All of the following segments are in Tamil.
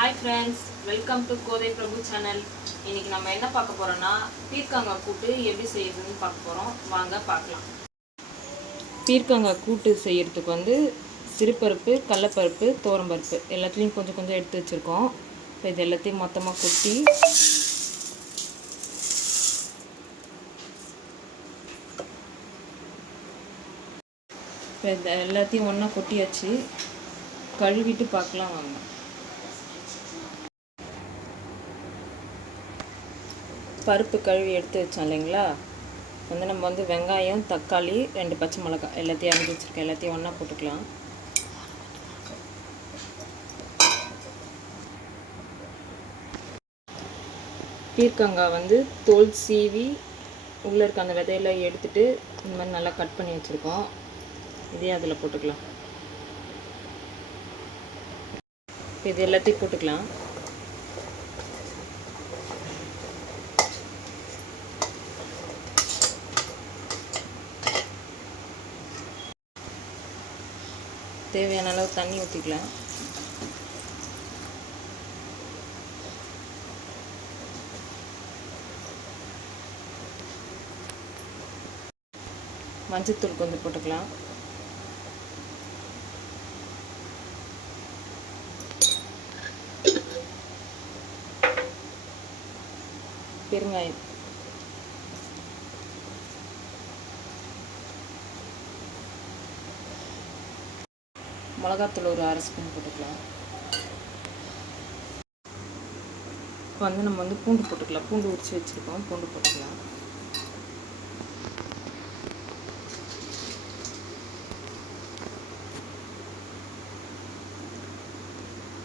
Hi friends welcome to Kothai Prabhu channel இன்னைக்கு நம்ம என்ன பார்க்க போறோம்னா பீர்க்கங்காய் கூட்டு எப்படி செய்யறதுன்னு பார்க்க போறோம். வாங்க பார்க்கலாம். பீர்க்கங்காய் கூட்டு செய்யறதுக்கு வந்து சிறுபருப்பு கடலப்பருப்பு தோரம்பருப்பு எல்லாத்துலேயும் கொஞ்சம் கொஞ்சம் எடுத்து வச்சுருக்கோம். இப்போ இது எல்லாத்தையும் மொத்தமாக கொட்டி இப்போ இது எல்லாத்தையும் ஒன்றா கொட்டியாச்சு. கழுவிட்டு பார்க்கலாம் வாங்க. பருப்பு கழுவி எடுத்து வச்சோம் இல்லைங்களா? வந்து நம்ம வந்து வெங்காயம் தக்காளி ரெண்டு பச்சை மிளகாய் எல்லாத்தையும் அரைஞ்சி வச்சுருக்கேன். எல்லாத்தையும் ஒன்றா போட்டுக்கலாம். பீர்க்கங்காய் வந்து தோல் சீவி உள்ளே இருக்க அந்த விதையெல்லாம் எடுத்துட்டு இந்த மாதிரி நல்லா கட் பண்ணி வச்சுருக்கோம். இதே அதில் போட்டுக்கலாம். இது எல்லாத்தையும் போட்டுக்கலாம். தேவையான அளவு தண்ணி ஊற்றிக்கலாம் மஞ்சத்தூள் கொஞ்சம் போட்டுக்கலாம். பெருங்காயம். மிளகாத்தூள் ஒரு அரை ஸ்பூன் போட்டுக்கலாம். இப்போ வந்து நம்ம வந்து பூண்டு போட்டுக்கலாம். பூண்டு உரிச்சு வச்சுருக்கோம். பூண்டு போட்டுக்கலாம்.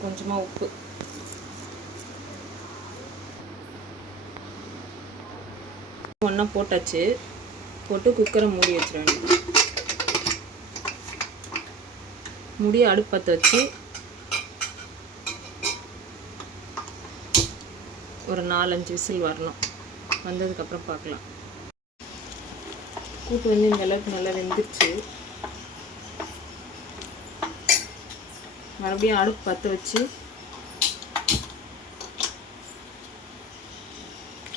கொஞ்சமாக உப்பு. ஒன்றா போட்டாச்சு. போட்டு குக்கரை மூடி வச்சிட வேண்டியது முடியை அடுப்பு பற்ற வச்சு ஒரு நாலஞ்சு விசில் வரணும். வந்ததுக்கப்புறம் பார்க்கலாம். கூட்டு வந்து இந்த அளவுக்கு நல்லா வெந்துருச்சு. மறுபடியும் அடுப்பு பற்ற வச்சு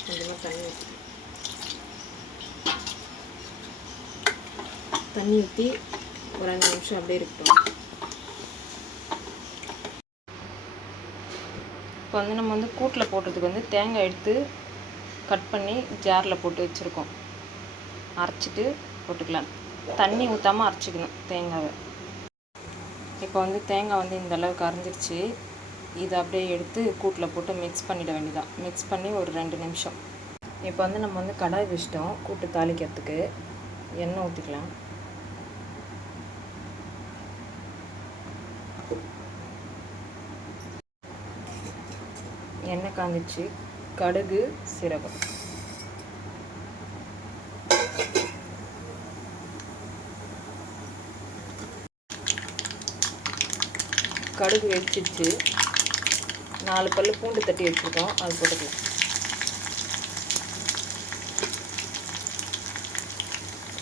கொஞ்சமாக தண்ணி ஊற்றி தண்ணி ஊற்றி ஒரு அஞ்சு நிமிஷம் அப்படியே இருக்கட்டும். இப்போ வந்து நம்ம வந்து கூட்டில் போடுறதுக்கு வந்து தேங்காய் எடுத்து கட் பண்ணி ஜாரில் போட்டு வச்சுருக்கோம். அரைச்சிட்டு போட்டுக்கலாம். தண்ணி ஊற்றாமல் அரைச்சிக்கணும் தேங்காவை. இப்போ வந்து தேங்காய் வந்து இந்த அளவுக்கு அரைஞ்சிருச்சு. இதை அப்படியே எடுத்து கூட்டில் போட்டு மிக்ஸ் பண்ணிட வேண்டியதான் மிக்ஸ் பண்ணி ஒரு ரெண்டு நிமிஷம். இப்போ வந்து நம்ம வந்து கடாய் வச்சிட்டோம். கூட்டு தாளிக்கிறதுக்கு. எண்ணெய் ஊற்றிக்கலாம் எண்ணெய் காஞ்சிச்சு. கடுகு சீரகம். கடுகு வெடிச்சிடுச்சு நாலு பல் பூண்டு தட்டி வச்சுருக்கோம். அது போட்டுக்கலாம்.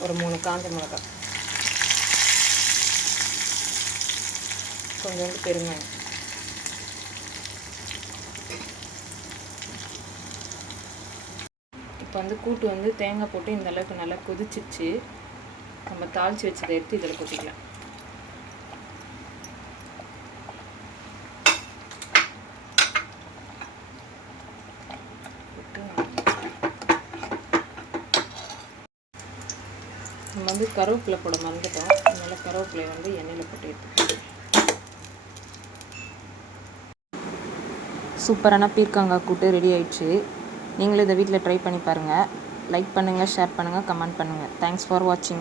ஒரு மூணு காஞ்ச மிளகாய். கொஞ்சோண்டு பெருங்காயம். இப்போ வந்து கூட்டு வந்து தேங்காய் போட்டு இந்த அளவுக்கு நல்லா கொதிச்சிச்சு நம்ம தாளித்து வச்சதை எடுத்து இதில் கொட்டிக்கலாம். நம்ம வந்து கருவேப்பிலை போட மறந்துட்டோம். அதனால் கருவேப்பிலை வந்து எண்ணெயில் போட்டு எடுத்துக்கலாம். சூப்பரான பீர்க்கங்காய் கூட்டு ரெடி ஆயிடுச்சு. நீங்களும் இதை வீட்டில் ட்ரை பண்ணி பாருங்கள் லைக் பண்ணுங்கள் ஷேர் பண்ணுங்கள் கமெண்ட் பண்ணுங்கள் தேங்க்ஸ் ஃபார் வாட்சிங்